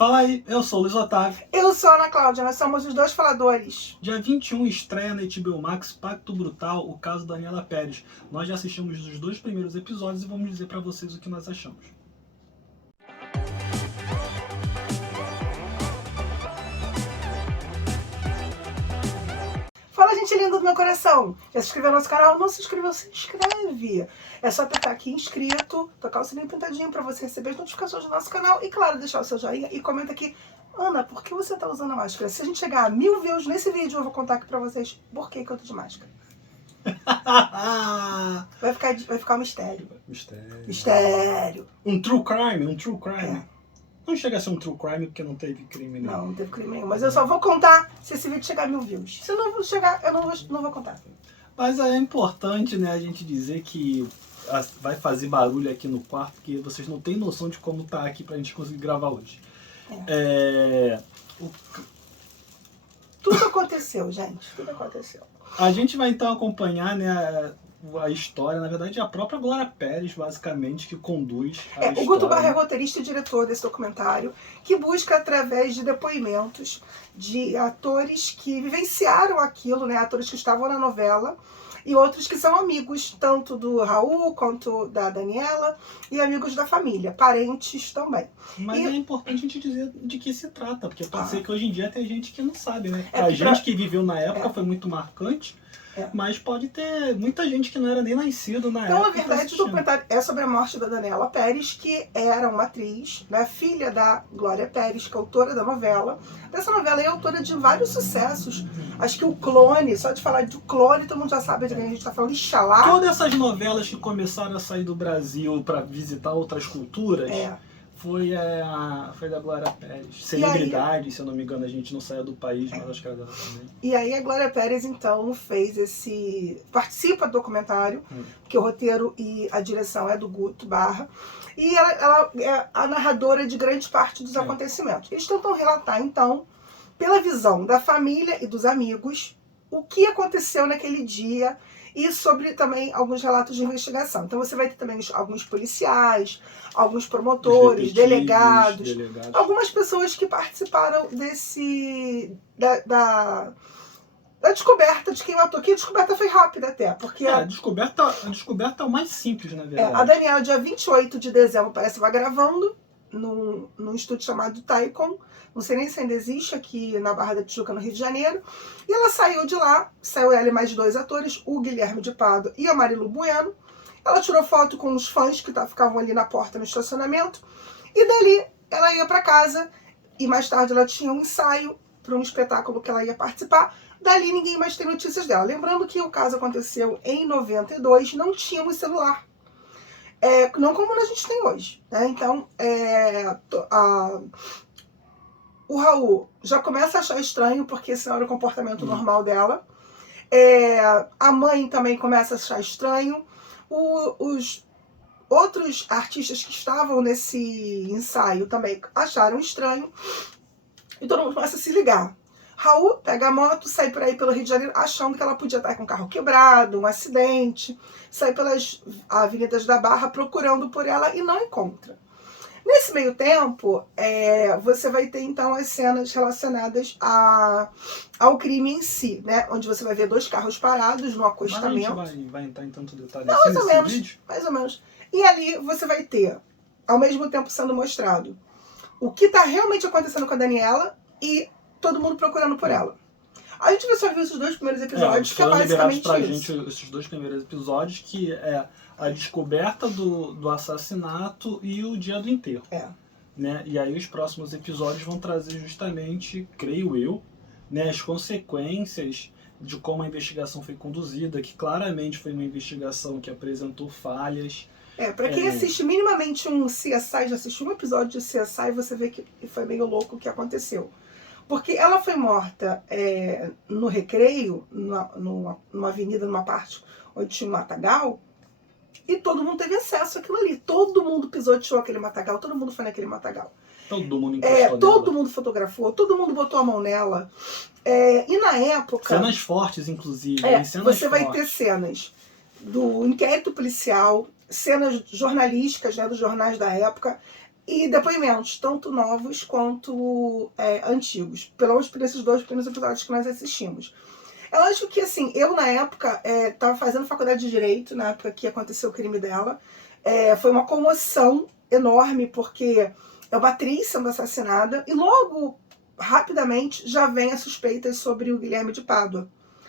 Fala aí, eu sou o Luiz Otávio. Eu sou a Ana Cláudia, nós somos os dois faladores. Dia 21 estreia na HBO Max Pacto Brutal, o caso Daniela Pérez. Nós já assistimos os 2 primeiros episódios e vamos dizer pra vocês o que nós achamos. Fala, gente linda do meu coração. Já se inscreveu no nosso canal? Não se inscreveu? Se inscreve. É só apertar aqui inscrito, tocar o sininho pintadinho para você receber as notificações do nosso canal e, claro, deixar o seu joinha e comenta aqui: Ana, por que você tá usando a máscara? Se a gente chegar a 1000 views nesse vídeo, eu vou contar aqui pra vocês por que eu tô de máscara. Vai ficar um mistério. Mistério. Um true crime. É. Não chega a ser um true crime porque não teve crime nenhum. Não teve crime nenhum. Mas eu só vou contar se esse vídeo chegar a 1000 views. Se não chegar, eu não vou contar. Mas é importante, né, a gente dizer que vai fazer barulho aqui no quarto, porque vocês não têm noção de como tá aqui pra gente conseguir gravar hoje. Tudo aconteceu, gente. Tudo aconteceu. A gente vai então acompanhar, né, a história, na verdade, a própria Glória Pérez, basicamente, que conduz a história. O Guto Barra é roteirista e diretor desse documentário, que busca, através de depoimentos de atores que vivenciaram aquilo, né, atores que estavam na novela, e outros que são amigos, tanto do Raul quanto da Daniela, e amigos da família, parentes também. Mas é importante a gente dizer de que se trata, porque pode ser que hoje em dia tem gente que não sabe, né? É, a gente que viveu na época foi muito marcante, É. mas pode ter muita gente que não era nem nascido na Então, época. na verdade, o documentário é sobre a morte da Daniela Pérez, que era uma atriz, né, filha da Glória Pérez, que é autora da novela. Dessa novela é autora de vários sucessos. Acho que o Clone, só de falar do Clone, todo mundo já sabe de quem a gente está falando. Ixalá. Todas essas novelas que começaram a sair do Brasil para visitar outras culturas, foi da Glória Pérez. Celebridade, se eu não me engano, a gente não saiu do país, mas acho que era dela também. E aí a Glória Pérez, então, participa do documentário, porque o roteiro e a direção é do Guto Barra, e ela é a narradora de grande parte dos acontecimentos. Eles tentam relatar, então, pela visão da família e dos amigos, o que aconteceu naquele dia, e sobre também alguns relatos de investigação. Então você vai ter também alguns policiais, alguns promotores, delegados, algumas pessoas que participaram da descoberta de quem matou. Que a descoberta foi rápida até, porque a descoberta é o mais simples, na verdade. A Daniela, dia 28 de dezembro, parece que vai gravando num estúdio chamado Taikon. Não sei nem se ainda existe, aqui na Barra da Tijuca, no Rio de Janeiro. E ela saiu de lá, saiu ela e mais 2 atores, o Guilherme de Pádua e a Marilu Bueno. Ela tirou foto com os fãs que ficavam ali na porta, no estacionamento. E dali ela ia para casa, e mais tarde ela tinha um ensaio para um espetáculo que ela ia participar. Dali ninguém mais tem notícias dela. Lembrando que o caso aconteceu em 92, não tínhamos celular. Não como a gente tem hoje, né? Então, o Raul já começa a achar estranho, porque esse não era o comportamento normal dela. A mãe também começa a achar estranho. Os outros artistas que estavam nesse ensaio também acharam estranho. E todo mundo começa a se ligar. Raul pega a moto, sai por aí pelo Rio de Janeiro, achando que ela podia estar com o carro quebrado, um acidente. Sai pelas avenidas da Barra procurando por ela e não encontra. Nesse meio tempo, você vai ter então as cenas relacionadas ao crime em si, né? Onde você vai ver 2 carros parados no acostamento. Mas a gente vai entrar em tanto detalhe não, assim mais ou menos. E ali você vai ter, ao mesmo tempo sendo mostrado, o que está realmente acontecendo com a Daniela e todo mundo procurando por ela. A gente só viu esses 2 primeiros episódios, que é basicamente pra isso. gente esses 2 primeiros episódios, que é a descoberta do assassinato e o dia do enterro. Né? E aí os próximos episódios vão trazer justamente, creio eu, né, as consequências de como a investigação foi conduzida, que claramente foi uma investigação que apresentou falhas. Pra quem assiste minimamente um CSI, já assistiu um episódio de CSI, você vê que foi meio louco o que aconteceu. Porque ela foi morta no Recreio, numa avenida, numa parte onde tinha um matagal, e todo mundo teve acesso àquilo ali. Todo mundo pisoteou aquele matagal, todo mundo foi naquele matagal. Todo mundo encostou todo mundo fotografou, todo mundo botou a mão nela. E na época... Cenas fortes, inclusive. Você vai ter cenas do inquérito policial, cenas jornalísticas, né, dos jornais da época, E depoimentos, tanto novos quanto antigos, pelo menos por esses 2 primeiros episódios que nós assistimos. É lógico que, assim, eu na época estava fazendo faculdade de Direito, na época que aconteceu o crime dela. Foi uma comoção enorme, porque é uma atriz sendo assassinada, e logo, rapidamente, já vem as suspeitas sobre o Guilherme de Pádua.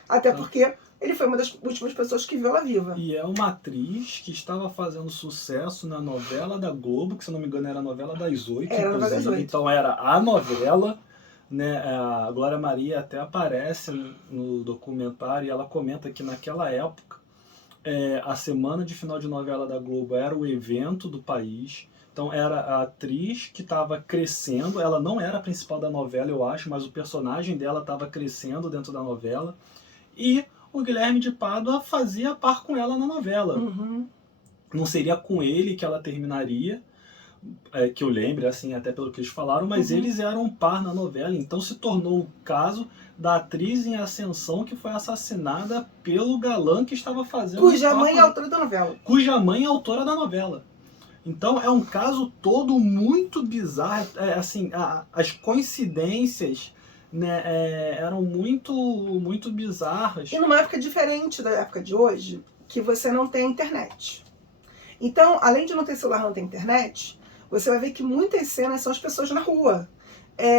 Até porque ele foi uma das últimas pessoas que viu ela viva. E é uma atriz que estava fazendo sucesso na novela da Globo, que se não me engano era a novela das 8, Era a novela das 8. Então era a novela, né? A Glória Maria até aparece no documentário e ela comenta que naquela época a semana de final de novela da Globo era o evento do país. Então era a atriz que estava crescendo, ela não era a principal da novela, eu acho, mas o personagem dela estava crescendo dentro da novela. E o Guilherme de Pádua fazia par com ela na novela. Uhum. Não seria com ele que ela terminaria, que eu lembre, assim, até pelo que eles falaram, mas eles eram um par na novela, então se tornou o caso da atriz em ascensão que foi assassinada pelo galã que estava fazendo... Cuja mãe é autora da novela. Cuja mãe é autora da novela. Então é um caso todo muito bizarro, assim, as coincidências, né, eram muito bizarras. E numa época diferente da época de hoje, que você não tem internet. Então, além de não ter celular, não ter internet, você vai ver que muitas cenas são as pessoas na rua.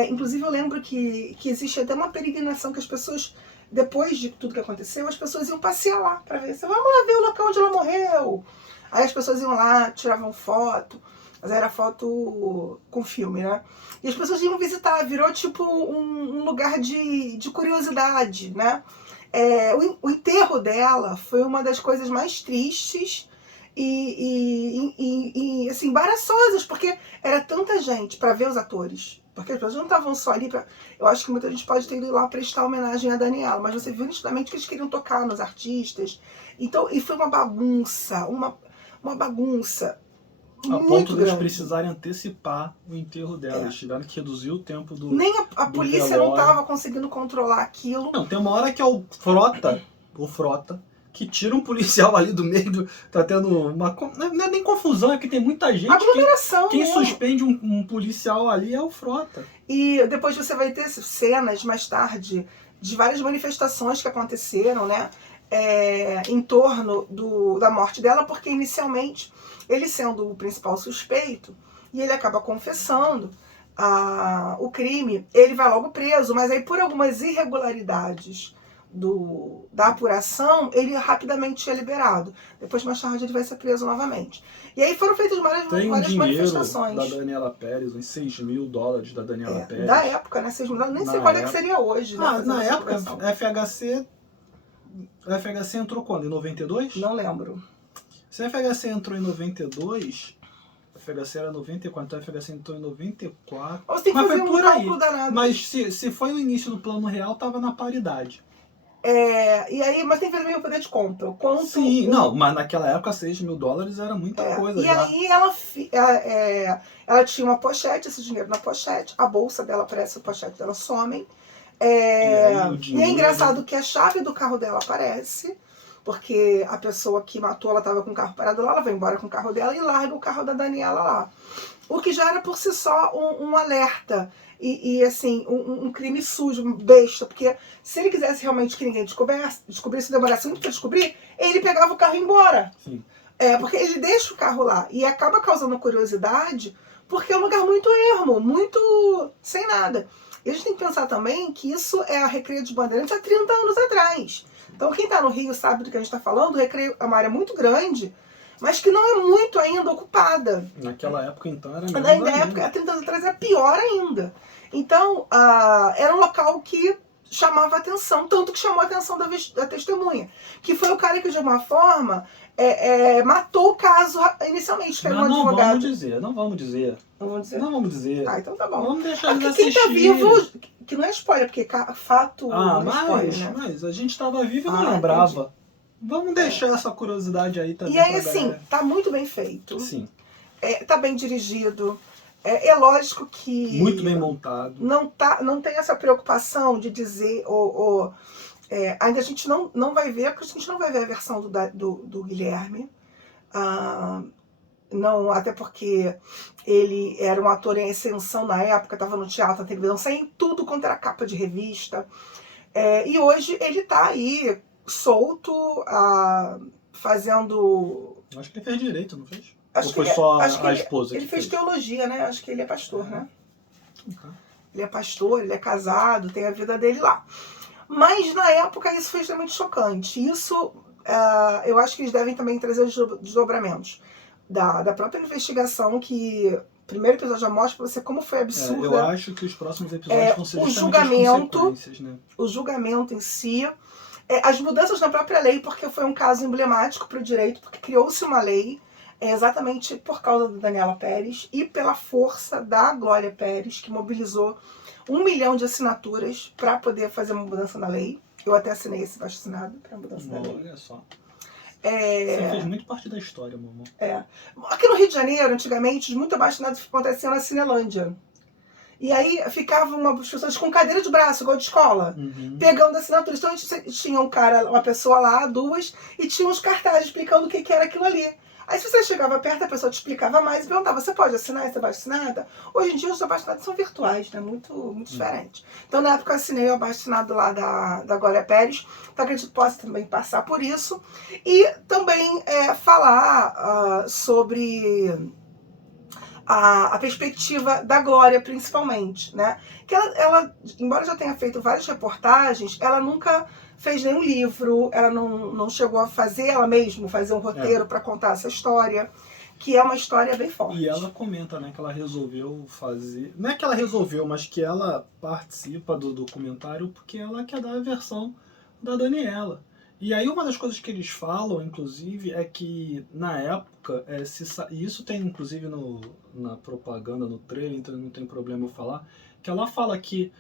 Inclusive eu lembro que existe até uma peregrinação que as pessoas, depois de tudo que aconteceu, as pessoas iam passear lá para ver. Vamos lá ver o local onde ela morreu. Aí as pessoas iam lá, tiravam foto, mas era foto com filme, né? E as pessoas iam visitar, virou tipo um lugar de curiosidade, né? O enterro dela foi uma das coisas mais tristes e assim, embaraçosas, porque era tanta gente para ver os atores. Porque as pessoas não estavam só ali para... Eu acho que muita gente pode ter ido lá prestar homenagem a Daniela, mas você viu nitidamente que eles queriam tocar nos artistas. Então, e foi uma bagunça, uma bagunça a muito ponto de eles grande. precisarem antecipar o enterro dela. Eles tiveram que reduzir o tempo do... Nem a polícia velório. não estava conseguindo controlar aquilo. Não, tem uma hora que é o Frota, que tira um policial ali do meio, tá tendo uma... Não é nem confusão, é que tem muita gente. Aglomeração. Quem suspende um policial ali é o Frota. E depois você vai ter cenas mais tarde de várias manifestações que aconteceram, né? Em torno da morte dela, porque inicialmente ele sendo o principal suspeito e ele acaba confessando o crime, ele vai logo preso, mas aí por algumas irregularidades da apuração, ele rapidamente é liberado. Depois, mais tarde, ele vai ser preso novamente. E aí foram feitas várias manifestações. Da Daniela Pérez, uns $6.000 da Daniela Pérez. Da época, né? 6 mil, nem sei qual é que seria hoje. Né, na época, a FHC entrou quando? Em 92? Não lembro. Se a FHC entrou em 92... A FHC era 94, a FHC entrou em 94. Você tem que fazer um cálculo danado. Mas se foi no início do plano real, tava na paridade. E aí, mas tem que fazer meio poder de conta. Sim, não, mas naquela época $6.000 era muita coisa. E já. Aí ela tinha uma pochete, esse dinheiro na pochete, a bolsa dela aparece, a pochete dela some. E é engraçado que a chave do carro dela aparece, porque a pessoa que matou, ela estava com o carro parado lá, ela vai embora com o carro dela e larga o carro da Daniela lá. O que já era por si só um alerta. E assim, um crime sujo, besta, porque se ele quisesse realmente que ninguém descobrisse, demorasse muito para descobrir, ele pegava o carro e ia embora. Sim. Porque ele deixa o carro lá e acaba causando curiosidade, porque é um lugar muito ermo, muito sem nada. E a gente tem que pensar também que isso é a Recreio dos Bandeirantes há 30 anos atrás. Então quem está no Rio sabe do que a gente está falando, o Recreio é uma área muito grande, mas que não é muito ainda ocupada. Naquela época, então, era mesmo. Na época, há 30 anos atrás, é pior ainda. Então, era um local que chamava atenção, tanto que chamou a atenção da testemunha, que foi o cara que, de alguma forma, matou o caso inicialmente. Mas não vamos dizer. Não vamos dizer. Então tá bom. Vamos deixar eles assistirem. Quem tá vivo, que não é spoiler, porque fato não é spoiler, né? Mas a gente tava vivo e não lembrava. Entendi. Vamos deixar essa curiosidade aí também. E aí, assim, tá muito bem feito. Sim. Tá bem dirigido. É lógico que... Muito bem montado. Não tem essa preocupação de dizer... ainda a gente não vai ver, porque a gente não vai ver a versão do Guilherme. não, até porque ele era um ator em ascensão na época, estava no teatro, na televisão, saía em tudo quanto era capa de revista. E hoje ele está aí solto, fazendo... Acho que ele fez direito, não fez? Acho Ou foi que, só acho que a esposa ele que fez fez? teologia, né? Acho que ele é pastor, né? Okay. Ele é pastor, ele é casado, tem a vida dele lá. Mas na época isso foi extremamente chocante. Isso, eu acho que eles devem também trazer os desdobramentos da própria investigação, que o primeiro episódio já mostra pra você como foi absurda. Eu acho que os próximos episódios vão ser justamente as consequências, né? O julgamento em si, as mudanças na própria lei, porque foi um caso emblemático para o direito, porque criou-se uma lei exatamente por causa da Daniela Pérez e pela força da Glória Pérez, que mobilizou 1 milhão de assinaturas para poder fazer uma mudança na lei. Eu até assinei esse baixo-assinado para a mudança da lei. Olha só. Você fez muito parte da história, mamãe. Aqui no Rio de Janeiro, antigamente, os muito abaixo-assinados aconteciam na Cinelândia. E aí ficavam as pessoas com cadeira de braço, igual de escola, pegando assinaturas. Então a gente tinha um cara, uma pessoa lá, duas, e tinha uns cartazes explicando o que era aquilo ali. Aí se você chegava perto, a pessoa te explicava mais e perguntava, você pode assinar esse abaixo-assinado? Hoje em dia os abaixo-assinados são virtuais, né? Muito diferente. Então na época eu assinei o abaixo-assinado lá da Glória Pérez, então acredito que possa também passar por isso. E também falar sobre a perspectiva da Glória, principalmente, né? Que ela, embora já tenha feito várias reportagens, ela nunca fez nenhum livro, ela não chegou a fazer ela mesma, fazer um roteiro para contar essa história, que é uma história bem forte. E ela comenta, né, que ela resolveu fazer... Não é que ela resolveu, mas que ela participa do documentário porque ela quer dar a versão da Daniela. E aí uma das coisas que eles falam, inclusive, é que na época, e isso tem inclusive na propaganda, no trailer, então não tem problema eu falar, que ela fala que,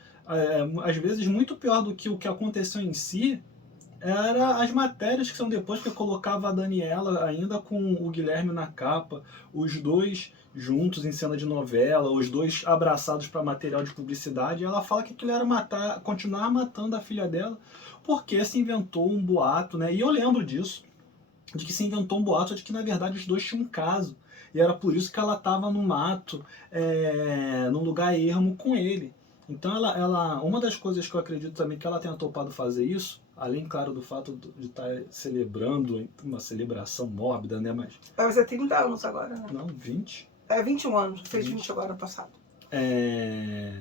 às vezes, muito pior do que o que aconteceu em si, era as matérias que são depois, que colocava a Daniela ainda com o Guilherme na capa, os dois juntos em cena de novela, os dois abraçados para material de publicidade, e ela fala que aquilo era continuar matando a filha dela, porque se inventou um boato, né? E eu lembro disso, de que se inventou um boato de que na verdade os dois tinham um caso, e era por isso que ela estava no mato, num lugar ermo com ele. Então uma das coisas que eu acredito também que ela tenha topado fazer isso, além, claro, do fato de estar celebrando, uma celebração mórbida, né? Mas... Vai fazer 30 anos agora, né? Não, 20. 21 anos, fez 20 agora no passado.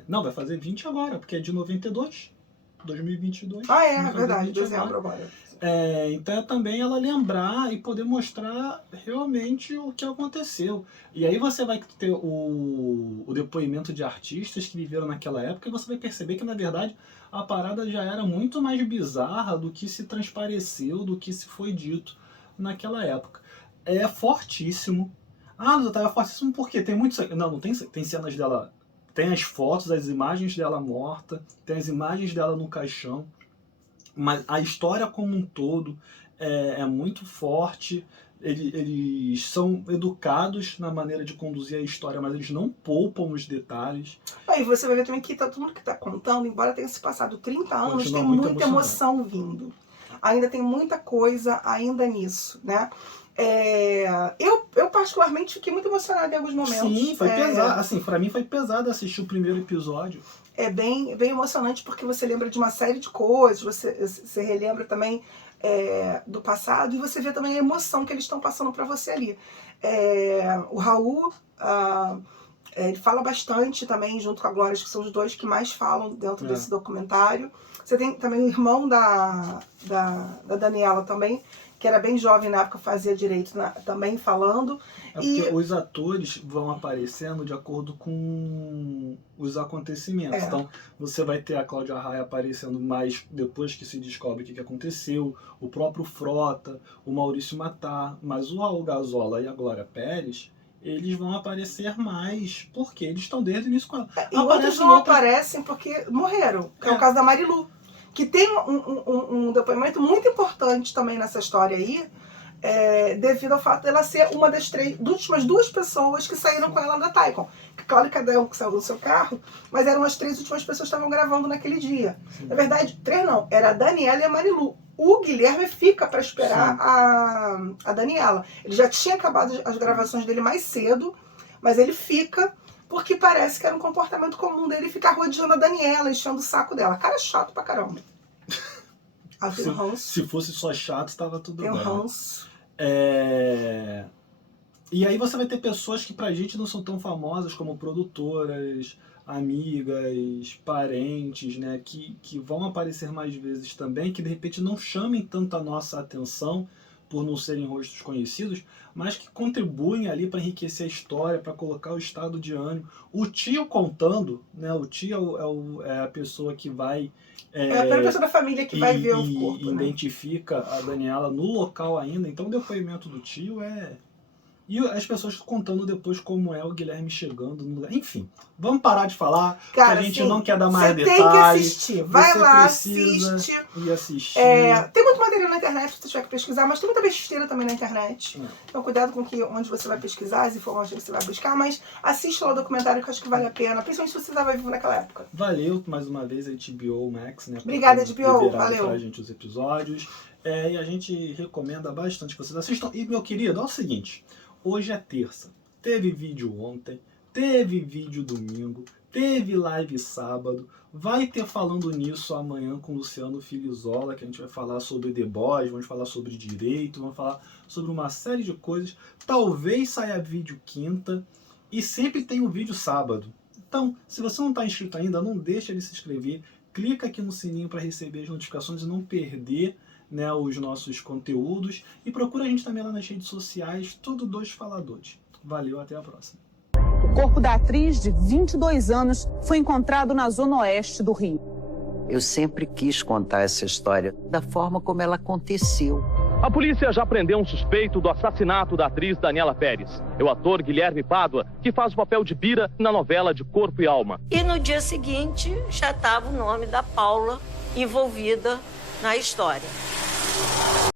Não, vai fazer 20 agora, porque é de 92. 2022. Verdade, dezembro agora. Então é também ela lembrar e poder mostrar realmente o que aconteceu. E aí você vai ter o depoimento de artistas que viveram naquela época e você vai perceber que, na verdade, a parada já era muito mais bizarra do que se transpareceu, do que se foi dito naquela época. É fortíssimo. É fortíssimo porque tem muito... Não tem cenas dela... Tem as fotos, as imagens dela morta, tem as imagens dela no caixão, mas a história como um todo é muito forte. Eles são educados na maneira de conduzir a história, mas eles não poupam os detalhes. E você vai ver também que todo mundo que está contando, embora tenha se passado 30 anos, tem muita emoção vindo. Ainda tem muita coisa ainda nisso, né? Eu particularmente fiquei muito emocionada em alguns momentos. Sim, foi pesado. Assim, pra mim foi pesado assistir o primeiro episódio. É bem emocionante porque você lembra de uma série de coisas, você relembra também do passado e você vê também a emoção que eles estão passando pra você ali. O Raul, ele fala bastante também, junto com a Glória, que são os dois que mais falam dentro desse documentário. Você tem também o irmão da Daniela também, que era bem jovem na época, fazia direito também falando. Porque os atores vão aparecendo de acordo com os acontecimentos. Então, você vai ter a Cláudia Raia aparecendo mais depois que se descobre o que aconteceu, o próprio Frota, o Maurício Matar, mas o Raul Gazola e a Glória Pérez, eles vão aparecer mais, porque eles estão desde o início com ela. E outros não aparecem porque morreram, que é o caso da Marilu, que tem um depoimento muito importante também nessa história aí, devido ao fato dela ser uma das últimas duas pessoas que saíram com ela da Taikon. Claro que cada um que saiu do seu carro, mas eram as 3 últimas pessoas que estavam gravando naquele dia. Sim. Na verdade, 3 não, era a Daniela e a Marilu. O Guilherme fica para esperar a Daniela. Ele já tinha acabado as gravações dele mais cedo, mas ele fica porque parece que era um comportamento comum dele ficar rodeando a Daniela, enchendo o saco dela. Cara chato pra caramba. Se fosse só chato, tava tudo bem. Tem um ranço. E aí você vai ter pessoas que pra gente não são tão famosas, como produtoras, amigas, parentes, né, que vão aparecer mais vezes também, que de repente não chamem tanto a nossa atenção por não serem rostos conhecidos, mas que contribuem ali para enriquecer a história, para colocar o estado de ânimo. O tio contando, né, o tio é a pessoa que vai... É a primeira pessoa da família que vai ver o corpo, né? Identifica a Daniela no local ainda, então o depoimento do tio é... E as pessoas contando depois como é o Guilherme chegando no lugar. Enfim, vamos parar de falar, cara, que a gente não quer dar mais detalhes. Você tem que assistir. Vai lá, assiste. E assistir. Tem muito material na internet se você tiver que pesquisar, mas tem muita besteira também na internet. Então cuidado com onde você vai pesquisar, as informações que você vai buscar, mas assiste lá o documentário que eu acho que vale a pena, principalmente se você estava vivo naquela época. Valeu mais uma vez a HBO Max, né? Obrigada, HBO. Valeu. Pra gente os episódios. E a gente recomenda bastante que vocês assistam. E, meu querido, é o seguinte... Hoje é terça, teve vídeo ontem, teve vídeo domingo, teve live sábado, vai ter Falando Nisso amanhã com o Luciano Filizola, que a gente vai falar sobre The Boys, vamos falar sobre direito, vamos falar sobre uma série de coisas. Talvez saia vídeo quinta e sempre tem um vídeo sábado. Então, se você não está inscrito ainda, não deixa de se inscrever, clica aqui no sininho para receber as notificações e não perder, né, os nossos conteúdos, e procura a gente também lá nas redes sociais, tudo Dois Faladores. Valeu, até a próxima. O corpo da atriz de 22 anos foi encontrado na zona oeste do Rio. Eu sempre quis contar essa história da forma como ela aconteceu. A polícia já prendeu um suspeito do assassinato da atriz Daniela Pérez. É o ator Guilherme Pádua, que faz o papel de Bira na novela de Corpo e Alma. E no dia seguinte já estava o nome da Paula envolvida na história.